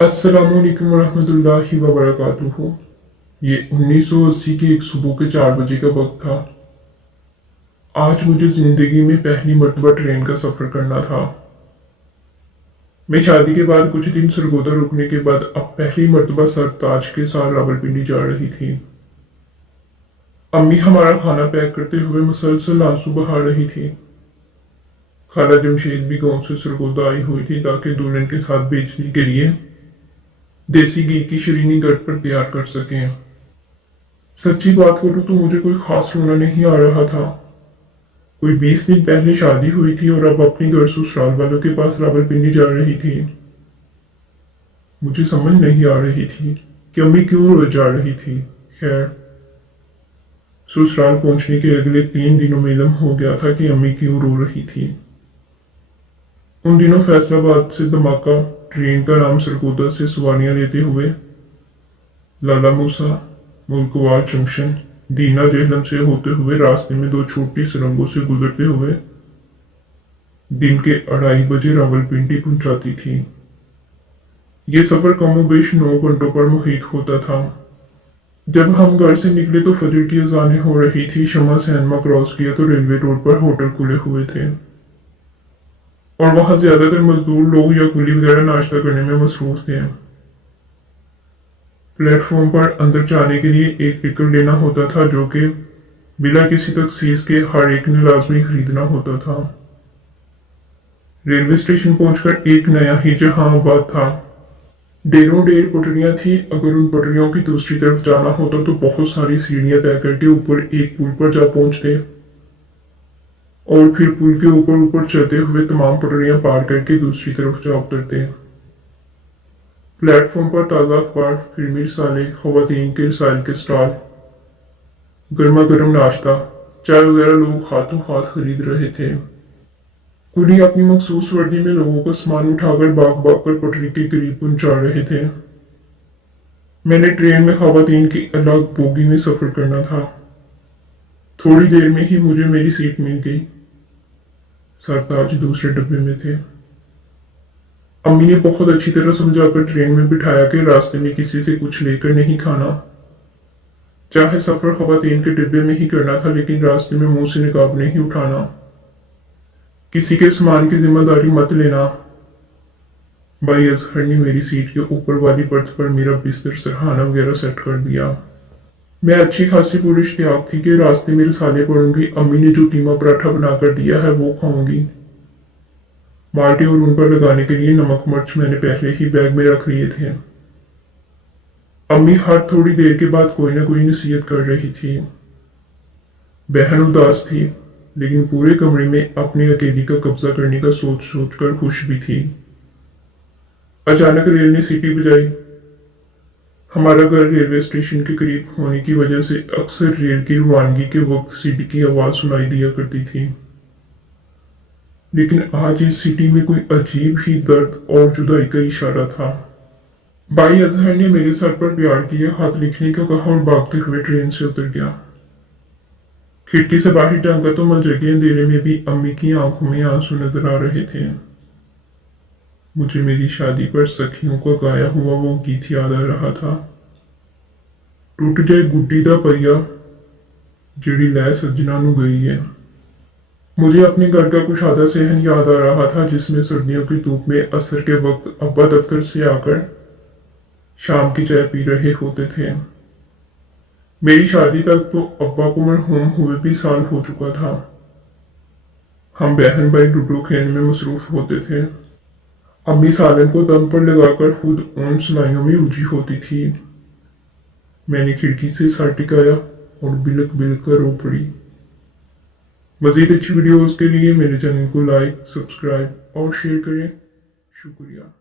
अस्सलामुअलैकुम वरहमतुल्लाहि वबरकातुहू। ये 1980 की एक सुबह के 4 बजे का वक्त था। आज मुझे जिंदगी में पहली मर्तबा ट्रेन का सफर करना था। मैं शादी के बाद कुछ दिन सरगोदा रुकने के बाद अब पहली मर्तबा सरताज के साथ रावलपिंडी जा रही थी। अम्मी हमारा खाना पैक करते हुए मुसलसल आंसू बहा रही थी। खाला जमशेद भी गांव से सरगोदा आई हुई थी ताकि दुल्हन के साथ बेचने के लिए देसी घी की शीरीनी घर पर तैयार कर सकें। सच्ची बात करूं तो मुझे कोई खास रोना नहीं आ रहा था। कोई 20 दिन पहले शादी हुई थी और अब अपने घर ससुराल वालों के पास रावलपिंडी जा रही थी। मुझे समझ नहीं आ रही थी कि अम्मी क्यों रोज जा रही थी। खैर, ससुराल पहुंचने के अगले 3 दिनों में इल्म हो गया था कि अम्मी क्यों रो रही थी। उन दिनों फैसलाबाद से धमाका ट्रेन का नाम सरगोदा से सवारियां लेते हुए लाला मूसा, मुल्कवाल जंक्शन, दीना जेहलम से होते हुए रास्ते में 2 छोटी सुरंगों से गुजरते हुए दिन के 2:30 बजे रावलपिंडी पहुंचाती थी। ये सफर कमोबेश 9 घंटों पर मुहित होता था। जब हम घर से निकले तो फजर की अजानें हो रही थी। शमा सैनमा क्रॉस किया तो रेलवे रोड पर होटल खुले हुए थे और वहां ज्यादातर मजदूर लोग या कुली वगैरह नाश्ता करने में मसरूफ थे। प्लेटफॉर्म पर अंदर जाने के लिए एक टिकट लेना होता था जो कि बिना किसी तखसीस के हर एक ने लाजमी खरीदना होता था। रेलवे स्टेशन पहुंचकर एक नया ही जहां आबाद था। ढेरों ढेर पटरियां थी। अगर उन पटरियों की दूसरी तरफ जाना होता तो बहुत सारी सीढ़ियां तय करके ऊपर एक पुल पर जा पहुंचते और फिर पुल के ऊपर ऊपर चलते हुए तमाम पटरियां पार करके दूसरी तरफ जा उतरते। प्लेटफॉर्म पर ताज़ा अखबार, फिल्मी रिसाले, खवातीन के रसायल के स्टॉल, गर्मा गर्म नाश्ता, चाय वगैरह लोग हाथों हाथ खरीद रहे थे। कुली अपनी मखसूस वर्दी में लोगों का सामान उठाकर भाग भाग कर पटरी के करीब पहुंचा रहे थे। मैंने ट्रेन में खवातीन की अलग बोगी में सफर करना था। थोड़ी देर में ही मुझे मेरी सीट मिल गई। सरताज दूसरे डब्बे में थे। अम्मी ने बहुत अच्छी तरह समझाकर ट्रेन में बिठाया कि रास्ते में किसी से कुछ लेकर नहीं खाना। चाहे सफर खवातीन के डिब्बे में ही करना था, लेकिन रास्ते में मुंह से निकाब नहीं उठाना। किसी के सामान की जिम्मेदारी मत लेना। भाई अजहर ने मेरी सीट के ऊपर वाली बर्थ पर मेरा बिस्तर, सरहाना वगैरह सेट कर दिया। मैं अच्छी खासी पूरी इश्तियाक थी कि रास्ते में रिसाले पढ़ूंगी। अम्मी ने जो कीमा पराठा बनाकर दिया है वो खाऊंगी। बाल्टी और उन पर लगाने के लिए नमक मिर्च मैंने पहले ही बैग में रख लिए थे। अम्मी हर थोड़ी देर के बाद कोई ना कोई नसीहत कर रही थी। बहन उदास थी, लेकिन पूरे कमरे में अपने अकेली का कब्जा करने का सोच सोच कर खुश भी थी। अचानक रेल ने सीटी बजाई। हमारा घर रेलवे स्टेशन के करीब होने की वजह से अक्सर रेल की रवानगी के वक्त सीटी की आवाज सुनाई दिया करती थी, लेकिन आज इस सिटी में कोई अजीब ही दर्द और जुदाई का इशारा था। भाई अजहर ने मेरे सर पर प्यार किया, हाथ लिखने का कहा और भागते हुए ट्रेन से उतर गया। खिड़की से बाहर झांका तो मनजगे अंधेरे में भी अम्मी की आंखों में आंसू नजर आ रहे थे। मुझे मेरी शादी पर सखियों का गाया हुआ वो गीत याद आ रहा था। टूट जाए गुड्डी दा परिया जेड़ी लै सज्जना नू गई है। मुझे अपने घर का कुशादा सहन याद आ रहा था, जिसमें सर्दियों की धूप में असर के वक्त अब्बा दफ्तर से आकर शाम की चाय पी रहे होते थे। मेरी शादी तक तो अब्बा को मरहूम हुए भी साल हो चुका था। हम बहन भाई लूडो खेलने में मसरूफ होते थे। अम्मी सालन को दम पर लगाकर खुद उन सिलाइयों में उलझी होती थी। मैंने खिड़की से सर टिकाया और बिलक बिलक कर रो पड़ी। मजीद अच्छी वीडियोस के लिए मेरे चैनल को लाइक, सब्सक्राइब और शेयर करें। शुक्रिया।